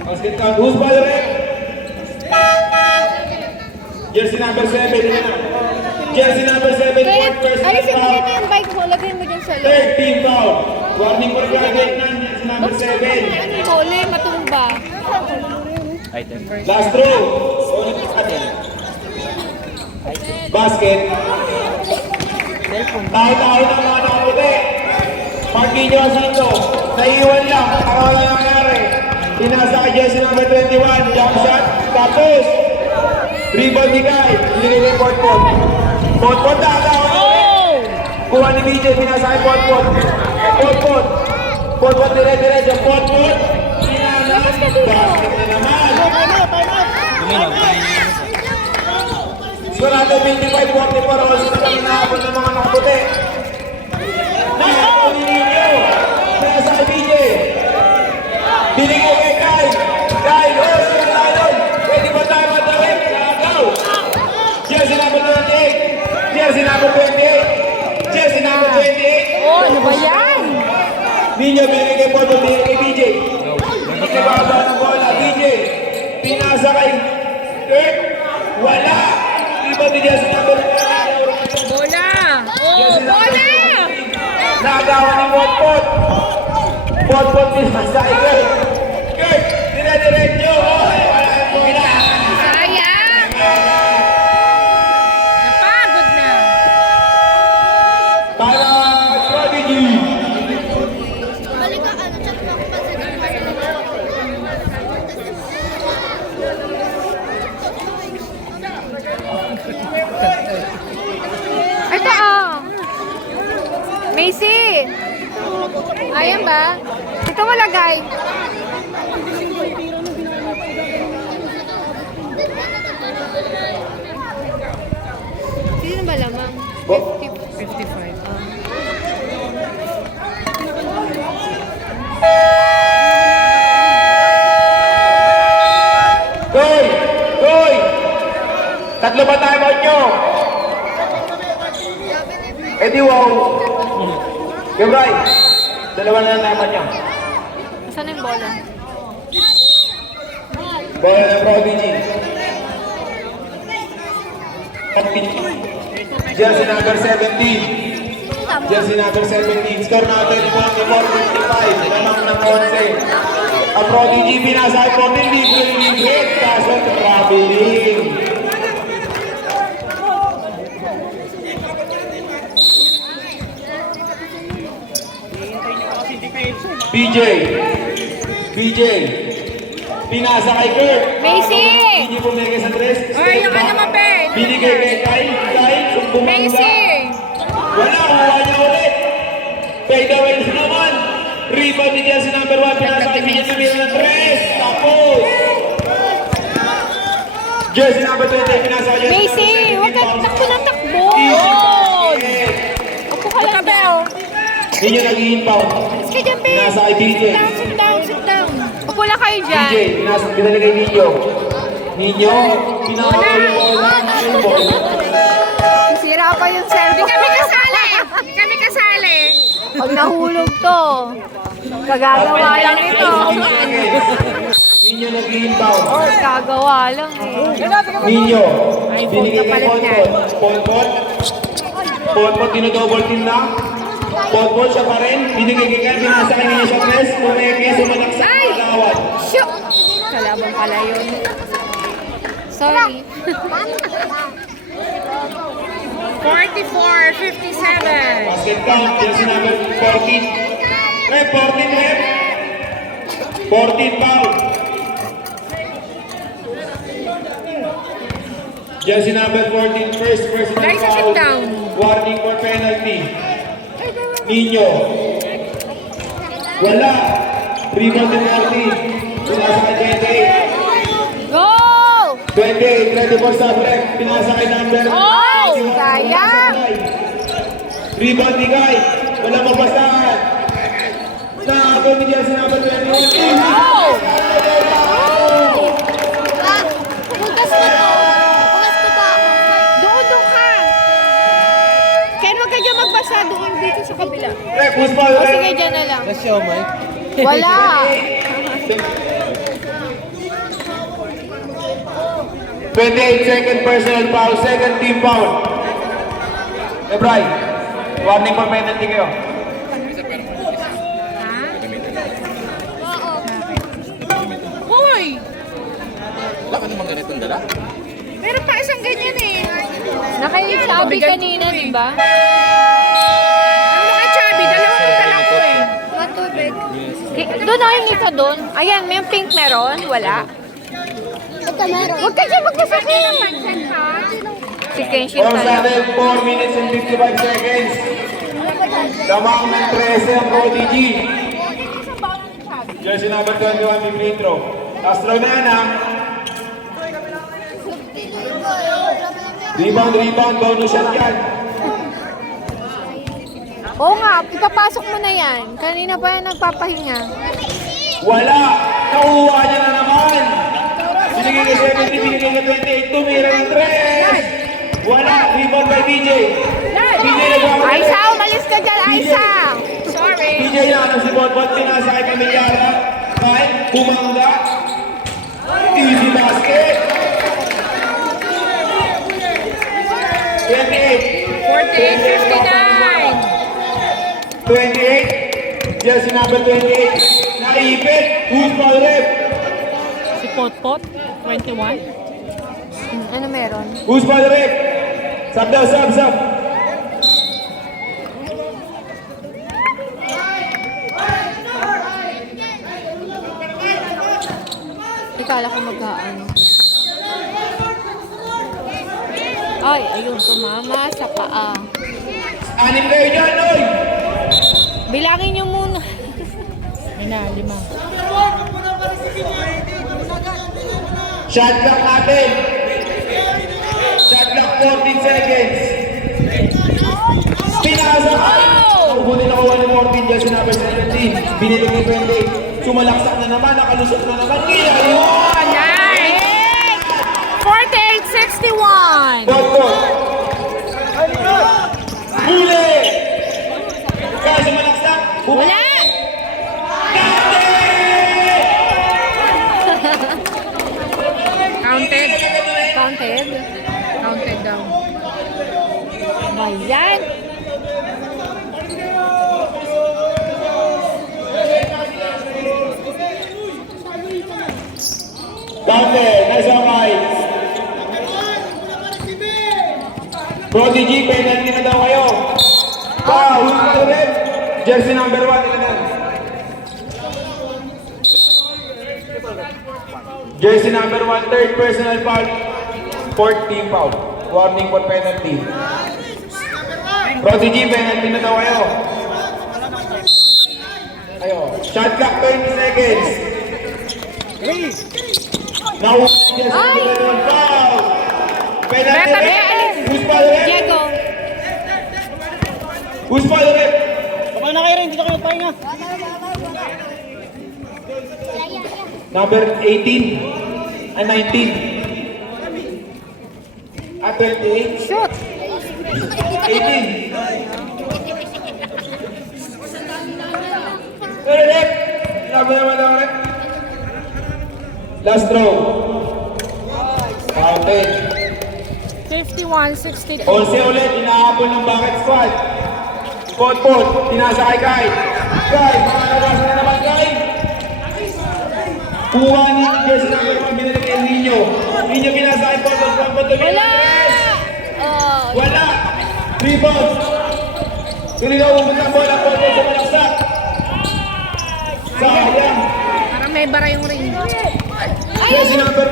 Basket count. Who's by the red? Jersey number 7. Jersey number 7. Fourth person Alisin mo foul. dito yung bike mo, lagay mo dyan sa loob. Third team foul. Warning for graduate ng Jersey number 7. Ano yung mole, matumba. Last throw. Basket. Tayo na mga nakaputi. Marquinhos Jacinto. Naiiwan lang. Para wala nangyari. Pinasa kay Jesse number 21. Jump shot. Tapos. Rebound ni Guy. Binigay kay Potpot. Potpot nakagawa ulit. Kuha ni BJ. Pinasa kay Potpot. Potpot. Potpot dire-diretso. Potpot. Basket na naman. Sigurado 25-44 oras na kami nahabol ng mga nakaputi. Nahabol ni Nino. Nasa kay BJ. Binigay kay Kai. Kai, oh, sino tayo? Pwede ba tayo matawid? Nakaw. Jersey number 28. Jersey number 28. Jersey number 28. Oh, ano ba yan? Nino, binigay kay Porto, binigay kay BJ. Ikibaba ng bola, BJ. Pinasa kay Kurt. Wala. Iba ni Jersey number 28. Bola! Oh, bola! Nagawa ni Potpot. Potpot pinasa kay Kurt. Kurt, dire-diretso. Oy, wala yung bola. Sayang! Napagod na. Para Prodigy. Balik ka, chat mo ako pa sa Ito oh. Macy. Ayan ba? Ito mo lagay. Sino ba lamang? 55. Goy! Goy! Tatlo ba tayo mo nyo? Eh di wow. Gabray, dalawa na lang naman nyo. Saan yung bola? Bola ng Prodigy. Jersey number 17. Jersey number 17. Score natin 44-55. Lamang ng 11. Ang Prodigy pinasa ay 14 libre. Kaso traveling. BJ. Pinasa kay Kurt. Macy! Hindi bumigay sa tres. Ay, yung ano mo, Ben? Binigay kay Kai. Kai, bumangga. Macy! Wala, kuha niya ulit. Fade away na naman. Rebound ni Jesse number 1. Pinasa kay BJ tumira ng tres. Tapos. Jesse number 20. Pinasa kay Jesse Macy! Huwag ka takbo ng takbo! Upo ka lang daw. Hindi nyo nag-i-inbound. Alis ka dyan, Ben. Pinasa kay BJ. Sit down, sit down. Upo lang kayo dyan. BJ, pinali kay Nino. Nino, pinakawala yung bola. Sira pa yung service. Kami kasali! Kami kasali! Pag nahulog to, kagagawa lang ito. Nino nag-i-inbound. Or kagawa lang eh. Nino, iPhone binigay ka kay palit niyan. Potpot. Potpot, dinodouble team na. Potpot siya pa rin. Binigay kay Kai, binasa kay Nino sa press. Pumeke, sumanak sa kagawad. Shoot! Kalabang pala yun. Sorry. 44-57. Basket count, jersey number 14. Rep, 14 rep. 14 foul. Jersey number 14, first personal Guys, sit foul. down. Warning for penalty. Nino. Wala. Rebound ni Marty. Pinasa kay 28. Go! 28, 24 sa break. Pinasa kay number. Oh! Sayang! Rebound ni Guy. Wala mabasahan. Nakakabot ni Jersey number 21. Oh! Pugas ko to. Pugas ko to ako. Doon ka! Ken, huwag ka dyan magbasa doon dito sa kabila. Rep, who's foul? O sige, dyan na lang. Let's show, Mike. Wala! 28 second personal foul, second team foul. Ebray, warning for penalty kayo. Hoy! Wala ka namang ganitong dala? Meron pa isang ganyan eh. Nakasabi kanina, di ba? Ano kay Chubby? Dalawang dala ko eh. Doon ay isa doon. Ayan, may pink meron. Wala. Ito meron. Huwag ka dyan magmasakit. Si Kenshin From talaga. 4 minutes and 55 seconds. Lamang ng 13 ang Prodigy. Jersey number 21, big free throw. Last throw na yan ha. Rebound, bonus shot yan. Oo nga, ipapasok mo na yan. Kanina pa yan nagpapahinga. Wala! Nakuha niya na naman! Binigay kay 70, binigay kay 28, tumira ng 3! Wala! Rebound by BJ! BJ nagwawala! Aisa, umalis ka dyan, Aisa! BJ na alam si Bonbon, pinasa kay Pamilyara. Kahit bumangga. Easy basket! 28! 28, jersey number 28, naipit, who's ball rep? Si Potpot, 21. Ano meron? Who's ball rep? Sub daw, sub. Ikala ko mag-ano. Ay, ayun, tumama sa paa. Anim kayo dyan, oy! Bilangin nyo muna. May na, 5. Shot clock natin. Shot clock 14 seconds. Pinasa ka! Ubunin ako 1 14, jersey number 17. Binili ni 20. Sumalaksak na naman, nakalusot na naman. Kaya yun! Nice! 48-61! Bonbon! Huli! Kaya sumalaksak. Wala! Counted. Counted? Counted daw. Bayan! Dante, nasa kamay. Prodigy, penalty na daw kayo. Wow, who's the red? Jersey number 1, ilan? Jersey number 1, third personal foul. Fourth team foul. Warning for penalty. Prodigy, penalty na daw kayo. Ayo, shot clock 20 seconds. Now, jersey number 1 foul. Penalty red. Who's foul red? Diego! Who's foul red? Kapag na kayo rin, dito kayo magpahinga. Number 18 and 19 at 28. Shoot! 18. Pero rep, sinabi naman ako rep. Last throw. Counted. 51-62. 11 ulit, inahabol ng bucket squad. Pot, tinasa kay Kai. Kai, mga nabasa na naman Kai. Kuha ni jersey number 1, binalik kay Nino. Nino pinasa kay Pot, Wala! Wala! Rebound! Tuloy umot ang bola, Pot, sa malaksak. Sayang. Parang may bara yung ring. Jersey number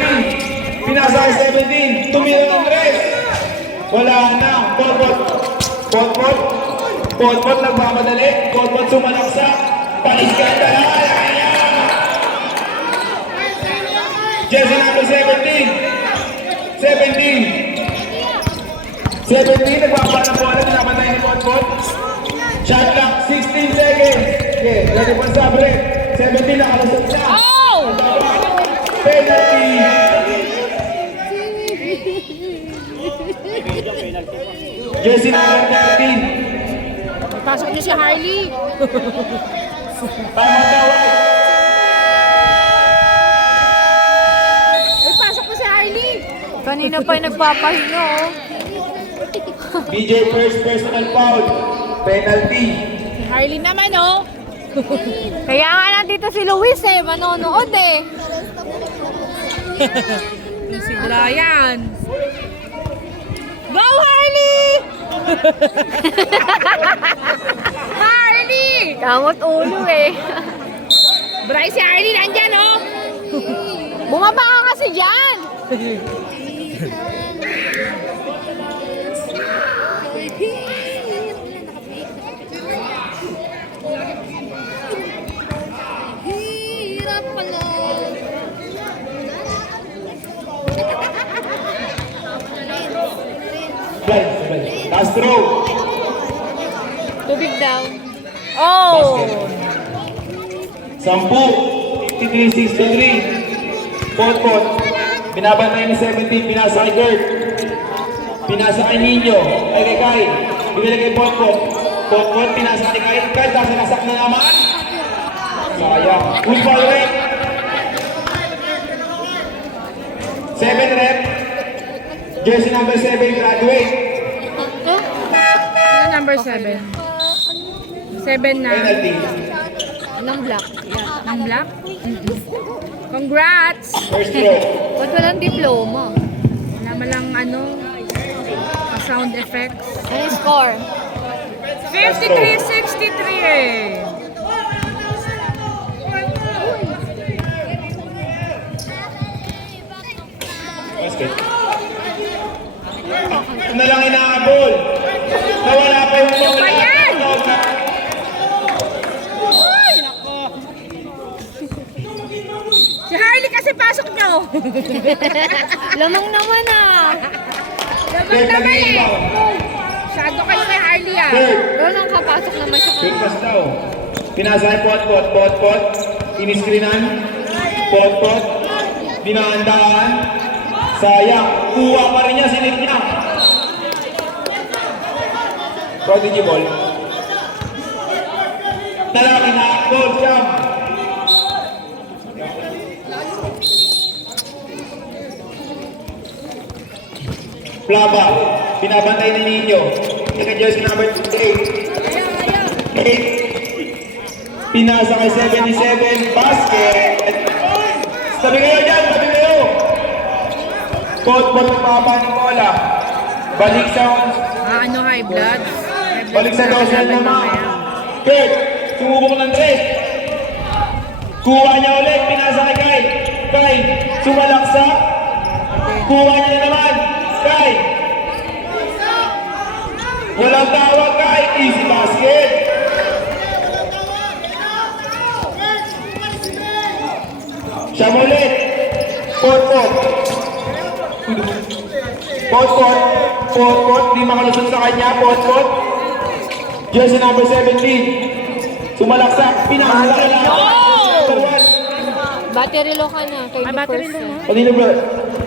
14. Pinasa kay 17. Tumira ng 3. Wala na. Pot, nagmamadali. Pot, sumalaksak. Palis ka na. Jersey number 17. 17, nagbaba ng bola. Pinapatay ni Pot. Shot clock, 16 seconds. Okay, ready for sabre. 17, nakalusot siya. Penalty. Jersey number 13. Pasok niyo si Harley. Tama daw. Uy, pasok mo si Harley. Kanina pa yung nagpapahinga, oh. BJ first personal foul. Penalty. Si Harley naman, oh. Kaya nga nandito si Luis eh, manonood eh. Si Brian. Go Harley! Harley! Kamot ulo eh. Bryce, si Harley nandyan, oh! Bumaba ka kasi dyan! Hirap pala. Castro. Tubig daw. Oh! 10. 53-63. Pot. Binabantay ni 17. Pinasa kay Gert. Pinasa kay Nino. Ay kay Kai. Binili kay Pot. Pot. Pinasa kay Kai. Kai, tapos nasak na naman. Sayang. Good ball rep. 7 rep. Jersey number 7, graduate. Ano number 7? 7 na. Penalty. Anong black? Yan. Ng black? Congrats! First throw. Ba't walang diploma? Wala mo lang ano, sound effects. Ano yung score? 53-63! Basket. Ito na lang inaabol. Nawala pa yung mga pa yan? Si Harley kasi pasok nyo! Lamang naman ah. Laban naman eh! Masyado kayo kay Harley ah! Third. Pero nang kapasok naman siya Big kanina. pass daw. Pinasa kay Pot. Iniskrinan. Pot. Dinahandaan. Sayang. Kuha pa rin niya. Sinip niya. Prodigy ball. Talaki na. Goal jump. Plaba. Pinabantay ni Nino. Ika jersey number 8. Pinasa kay 77. Basket. Tabi kayo dyan. Tabi kayo. Pot nagpapa ng bola. Balik sa Ano high blood? Balik sa dosel naman. Kurt, sumubok ng tres. Kuha niya ulit, pinasa kay Kai. Kai, sumalaksa. Kuha niya naman. Kai. Walang tawag, Kai. Easy basket. Siya ulit. Pot. Di makalusot sa kanya. Pot. Jersey number 17. Sumalaksak. Pinakasa ka lang. Number 1. Battery low ka na. Kay Ay, the battery first low, set. Kanino bro?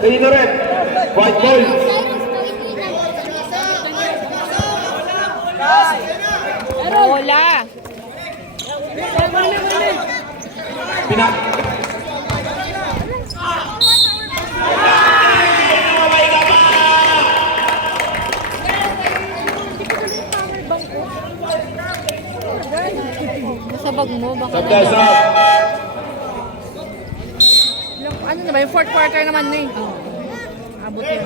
Kanino red? White ball. Wala. Pinak. Sa bag mo, baka Sabdas up. Ano na ba? Yung fourth quarter naman na eh. Abot yun.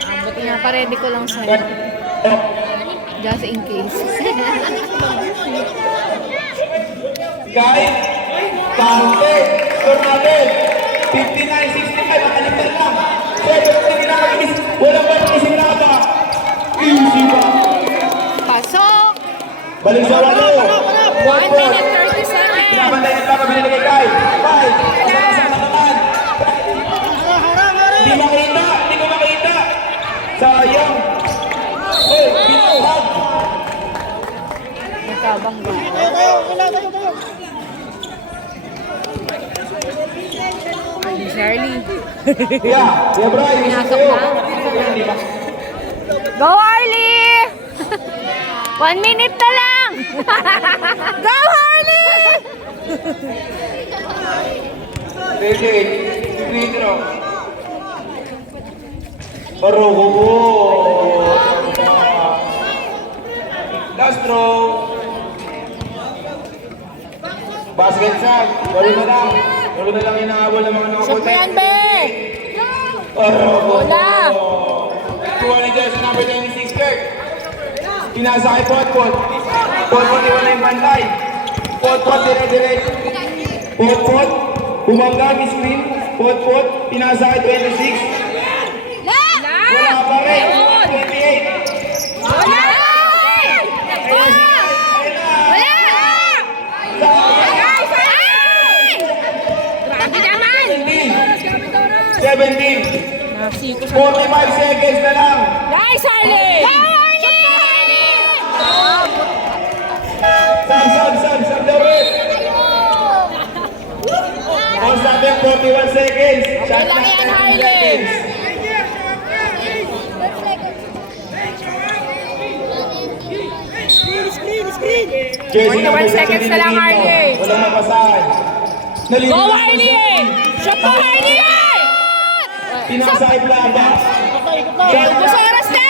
Abot nga, pa-ready ko lang sa'yo. Just in case. Guys, counter. Score natin. 59-65. Makalimutan lang. 7 na kami. Walang isip na ba? Easy ba? Pasok! Balik sa walo. 1 minute 30 seconds. Pinabantay ng plaka, binili kay Kai. 5. Pasok sa naman. Hindi ko makita. Sayang. Oh, pinahag. Magkabang ba? Ay, Charlie. Yeah, Brian. Pinasok na? Go, Harley! 1 minute na lang! Go, Harley! Free throw. Barogo. Last throw. Basket shot. Walo na lang inaabol ng mga Shoot mo nakaputi. yan, be! Barogo. Wala! Kuha na dyan sa number 26 Kirk. Pinasa kay Pot. Pot iwan na yung bantay. Pot-pot, dire-dire. Pot-pot. Bumangga, screen. Pot-pot. Pinasa kay 26. Wala pa rin. 28. Grabe naman! 17. 45 seconds na lang. Guys, Harley! Sab the red. Pause natin, 41 seconds. Shot na 30 seconds. Jesse, 41 seconds na lang, Harley. Walang mapasahan. Go, Harley! Shot mo, Harley! Pinasa kay Plata. Ubus oras na!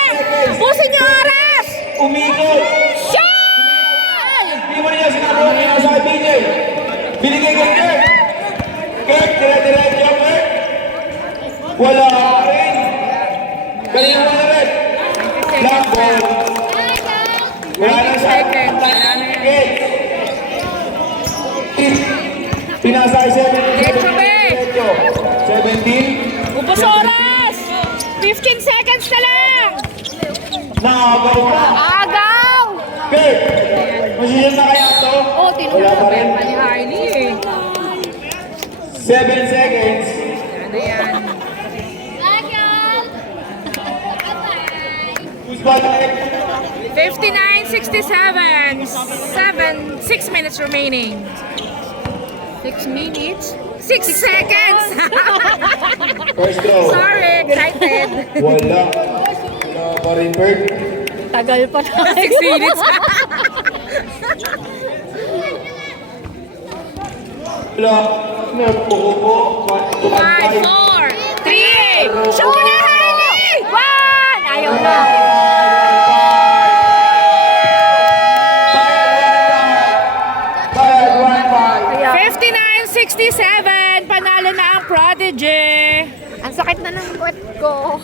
Ubusin niyo oras! Umikot. Shot! Hindi mo niya sinabuhan pinasa kay BJ. Binigay kay Kirk. Kirk, dire-diretso, Kirk. Wala ka rin. Kanina mo na rin. Long ball. Wala na siya. Okay. Pinasa kay 17. Ubus oras! 15 seconds na lang! Nakagaw pa. Agaw! Kirk, masisyon na kaya ito? Oh, Wala pa rin. ni Harley eh. 7 seconds. Ano yan? Who's back? 59-67. 6 minutes remaining. 6 minutes? 6 seconds! First throw. Sorry, excited. Wala. Wala pa rin, Bert. Tagal pa na. 6 minutes. Wala. Napuko. 5, 4, 3, shoot mo na, Harley! 1! Ayaw na. Bayad 1-5. 59-67. Panalo na ang Prodigy. Ang sakit na ng kwet ko.